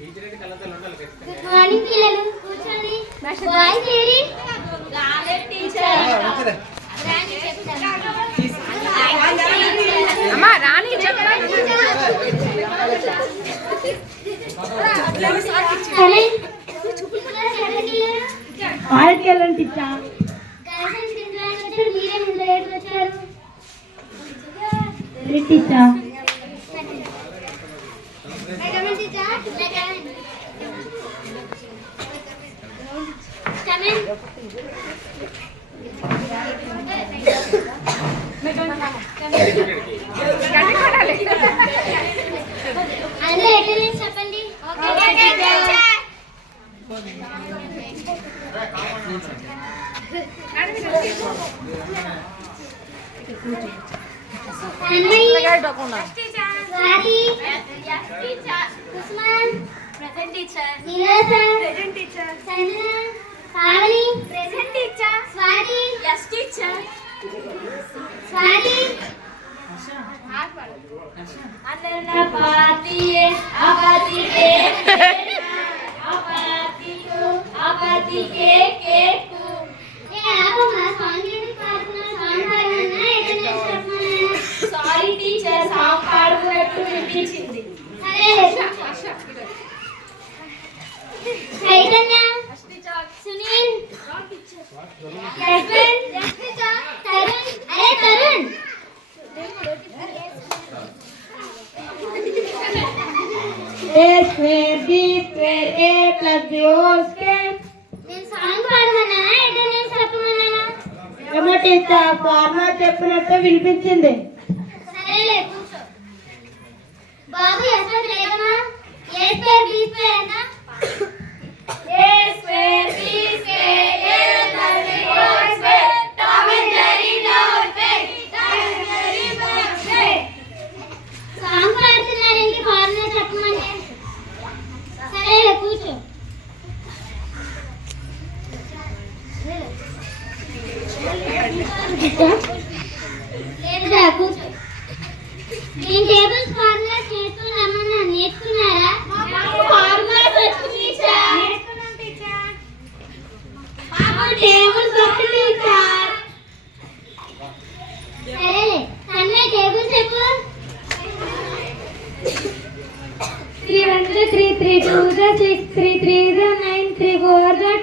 Good morning పిల్లలు, కూర్చోండి. Voice ఏరి అమ్మా రాణి ఆడకెళ్ళండి టీచర్. చెప్పండి. Present teacher. Present teacher. Sanjana. Pavani. Present teacher. Swati. Yes teacher. Swati. Anna Pati, Apati ke, Apati ko, Apati ke ku. ये आपको हमारा song नहीं partner song पाड़ना है इतने सब Sorry teacher, song పాడుకున్నట్టు వినిపించింది. अरे चैतन्य सुनील यशवंत तरुण. अरे तरुण A square B square A plus B whole square. నేను సాంగ్ పాడమన్నా ఏదో నేను చెప్పమన్నా ఏమో టీచర్ ఫార్మా చెప్పినట్టు వినిపించింది. సరేలే కూర్చో. బాబు యశ్వంత్ లేదమ్మా. A square B square అన్నా. A square B square A plus B whole square. Tom and Jerry don't fail. Tom and Jerry don't fail. Song పాడుతున్నారండి ఫార్ములా చెప్పమంటే. సరేలే కూర్చో. లేదురా కూర్చో. నేను టేబుల్స్ ఫార్ములా చేస్తూ రమ్మన్నా నేర్చుకున్నారా? ఫార్ములాస్ వచ్చు టీచర్. నేర్చుకున్నాం టీచర్. టేబుల్స్ వచ్చు టీచర్. సరేలే కన్నే టేబుల్స్ చెప్పు. 3 1 3 3 2 6 3 3 9 3 4 12.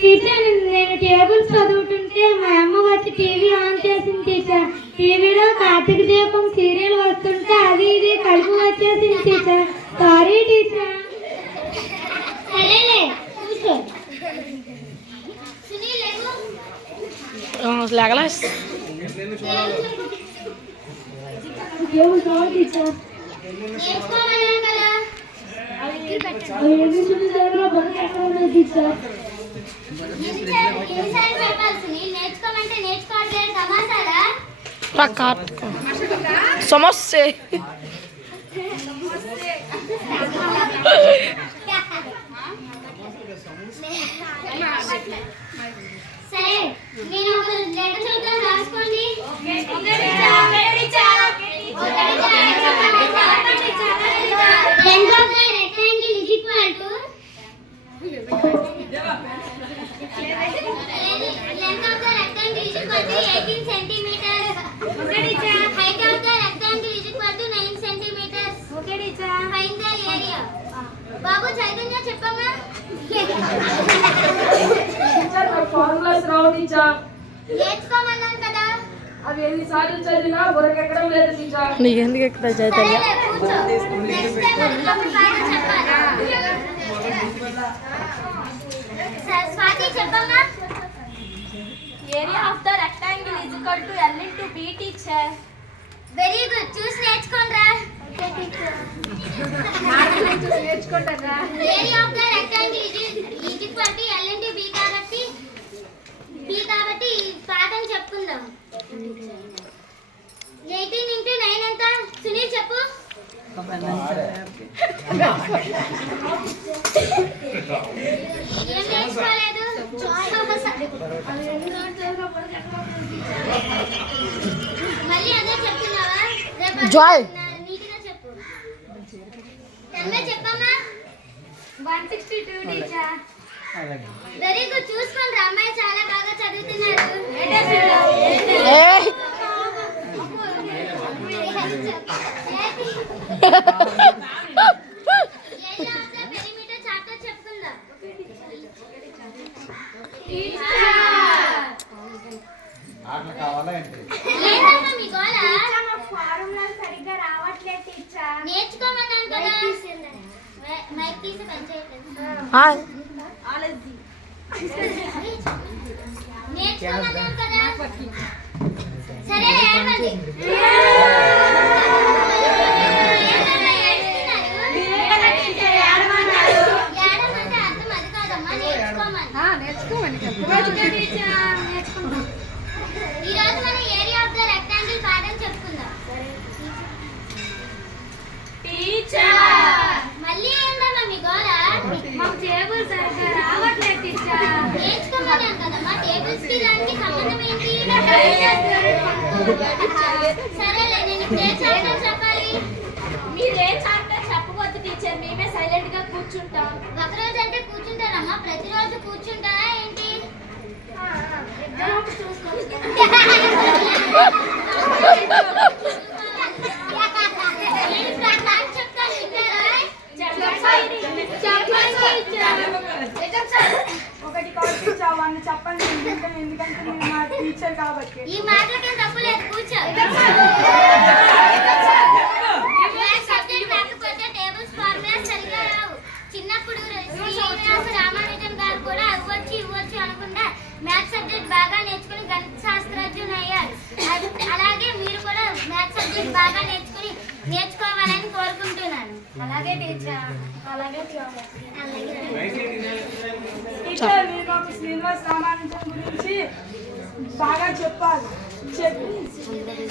టీచర్ నేను టేబుల్స్ చదువుతుంటే మా అమ్మ వచ్చి టీవీ ఆన్ చేసింది టీచర్. టీవీలో కార్తీక దీపం సీరియల్ వస్తుంటే అది ఇది కలిపి వచ్చేసింది టీచర్. Sorry teacher. సరేలే కూర్చో. సునీల్ లేగలాస్ టీచర్ నేర్చుకోమన్నాను కదా. టీచర్ ఎన్నిసార్లు చెప్పాలి సునీల్? నేర్చుకోమంటే నేర్చుకోవట్లేదు తమాసాలా? సమస్య సరే నేను ఒక లెటర్ చదువుతాను రాసుకోండి. Length of the rectangle is equal to length of the rectangle is equal to 18 centimeters. Okay teacher. Height of the rectangle is equal to 9 centimeters. Okay teacher. Find the area. బాబు చైతన్య చెప్పమ్మా. Teacher నాకు formulas రావు teacher. నేర్చుకోమన్నాను కదా. అవి ఎన్నిసార్లు చదివినా బుర్రకెక్కడం లేదు teacher. నీకెందుకు ఎక్కుతా చైతన్య? సరేలే కూర్చో. నెక్స్ట్ టైం ఇంకొక పాఠం చెప్పాలా? స్వాతి చెప్పమ్మా. Area of the rectangle is equal to L into B teacher. Very good. చూసి నేర్చుకోండిరా. Okay teacher. చూసి నేర్చుకుంటారా? Area of the rectangle is equal to L into B కాబట్టి ఈ పాఠం చెప్పుకుందాం. 18 into 9 ఎంత? సునీల్ చెప్పు. ఏం నేర్చుకోలేదు మళ్ళీ అదే చెప్తున్నావా రేపు జాయ్. నీట్గా చెప్పు తన్మే చెప్పమ్మా 162 టీచర్. వెరీ గుడ్ చూసుకోండి రా, అమ్మాయి చాలా బాగా చదువుతున్నారు ఏయ్. పెరిమీటర్ చాప్టర్ చెప్పుకుందాం ఏంటమ్మా మీ గోల ఫార్ములాలు సరిగ్గా రావట్లేదు టీచర్. నేర్చుకోమన్నాను కదా మైక్ తీసి పనిచేయట్లేదు ఆ, నేర్చుకోమన్నాను కదా సరే ఏమండి ఏడమంటే అర్థం అది కాదమ్మా నేర్చుకోమని ఈ రోజు మనం ఏరియా ఆఫ్ ద రెక్టాంగిల్ పాఠం చెప్పుకుందాం మళ్ళీ ఏందమ్మా మీ గోల మాకు టేబుల్ సరిగ్గా రావట్లేదు టీచర్. నేర్చుకోమన్నాను కదమ్మా టేబుల్స్ కి దానికి సంబంధం ఏంటి సరేలే నేను ఇప్పుడు ఏ చాప్టర్ చెప్పాలి మీరే చాప్టర్ చెప్పవద్దు టీచర్, మేమే సైలెంట్ గా కూర్చుంటాం. ఒకరోజు అంటే కూర్చుంటారమ్మా ప్రతిరోజు కూర్చుంటారా ఏంటి నేను ఇప్పుడు ఆ క్లాస్ చెప్తాను వింటారా? ఒకటి కాల్పించావని చెప్పండి ఎందుకంటే నేను మా టీచర్ కాబట్టి ఈ మాటలకేం తప్పు లేదు కూర్చో మ్యాథ్స్ సబ్జెక్ట్ రాకపోతే టేబుల్స్ ఫార్ములాస్ సరిగా రావు చిన్నప్పుడు శ్రీనివాస రామానుజన్ గారు కూడా అవ్వచ్చు ఇవ్వచ్చు అనుకుంటా మ్యాథ్స్ సబ్జెక్ట్ బాగా నేర్చుకుని గణిత శాస్త్రజ్ఞులు అయ్యారు అలాగే మీరు కూడా మ్యాథ్స్ సబ్జెక్ట్ బాగా నేర్చుకోవాలని కోరుకుంటున్నాను అలాగే టీచర్. అలాగే టీచర్ మీరు మాకు శ్రీనివాస్ రామానుజన్ గురించి బాగా చెప్పాలి చెప్పి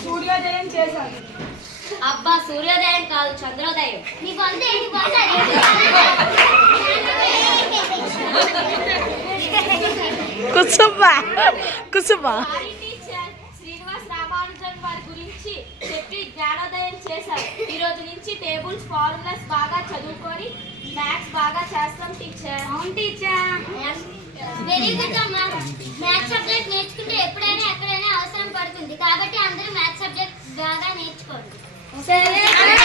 సూర్యోదయం చేశారు అబ్బా సూర్యోదయం కాదు చంద్రోదయం. నీ బొంద ఏంటి బొంద కుసుమా కుసుమా. సారీ టీచర్, శ్రీనివాస్ రామానుజన్ వారి గురించి చెప్పి జ్ఞానోదయం చేశారు. ఈ రోజు నుంచి టేబుల్స్ ఫార్ములాస్ బాగా చదువుకొని మ్యాథ్స్ బాగా చేస్తాం టీచర్. అవును టీచర్. వెరీ గుడ్ అమ్మా మ్యాథ్స్ సబ్జెక్ట్ నేర్చుకుంటే ఎప్పుడైనా ఎక్కడైనా అవసరం పడుతుంది కాబట్టి అందరూ మ్యాథ్స్ సబ్జెక్ట్ బాగా నేర్చుకోండి సరే